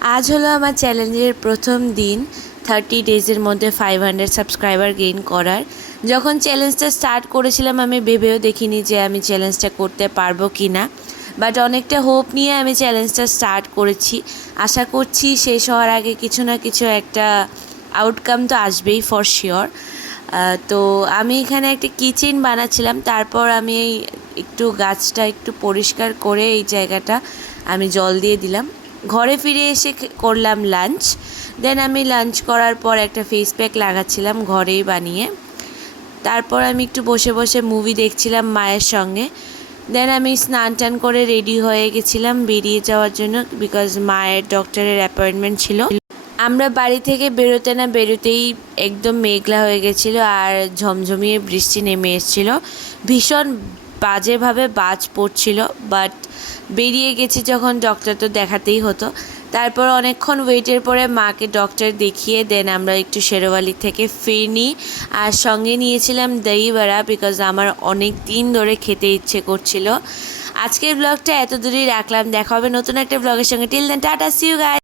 আজ হলো আমার চ্যালেঞ্জের প্রথম দিন 30 ডেজের মধ্যে 500 সাবস্ক্রাইবার গেইন করার। যখন চ্যালেঞ্জটা স্টার্ট করেছিলাম আমি ভেবেও দেখিনি যে আমি চ্যালেঞ্জটা করতে পারবো কি না, বাট অনেকটা হোপ নিয়ে আমি চ্যালেঞ্জটা স্টার্ট করেছি। আশা করছি শেষ হওয়ার আগে কিছু না কিছু একটা আউটকাম তো আসবেই ফর শিওর। তো আমি এখানে একটা কিচেন বানাচ্ছিলাম, তারপর আমি একটু গাছটা একটু পরিষ্কার করে এই জায়গাটা আমি জল দিয়ে দিলাম। ঘরে ফিরে এসে করলাম লাঞ্চ। দেন আমি লাঞ্চ করার পর একটা ফেস প্যাক লাগাচ্ছিলাম ঘরেই বানিয়ে। তারপর আমি একটু বসে বসে মুভি দেখছিলাম মায়ের সঙ্গে। দেন আমি স্নান টান করে রেডি হয়ে গেছিলাম বেরিয়ে যাওয়ার জন্য, বিকজ মায়ের ডক্টরের অ্যাপয়েন্টমেন্ট ছিল। আমরা বাড়ি থেকে বেরোতে না বেরোতেই একদম মেঘলা হয়ে গেছিলো আর ঝমঝমিয়ে বৃষ্টি নেমে এসেছিলো। ভীষণ বাজেভাবে বাজ পড়ছিল, বাট বেরিয়ে গেছি যখন ডক্টর তো দেখাতেই হতো। তারপর অনেকক্ষণ ওয়েটের পরে মাকে ডক্টর দেখিয়ে দেন আমরা একটু শেরওয়ালি থেকে ফিরনি। আর সঙ্গে নিয়েছিলাম দই বড়া, বিকজ আমার অনেক দিন ধরে খেতে ইচ্ছে করছিল। আজকের ব্লগটা এত দূরেই রাখলাম, দেখা হবে নতুন একটা ব্লগের সঙ্গে। Till then tata, see you guys.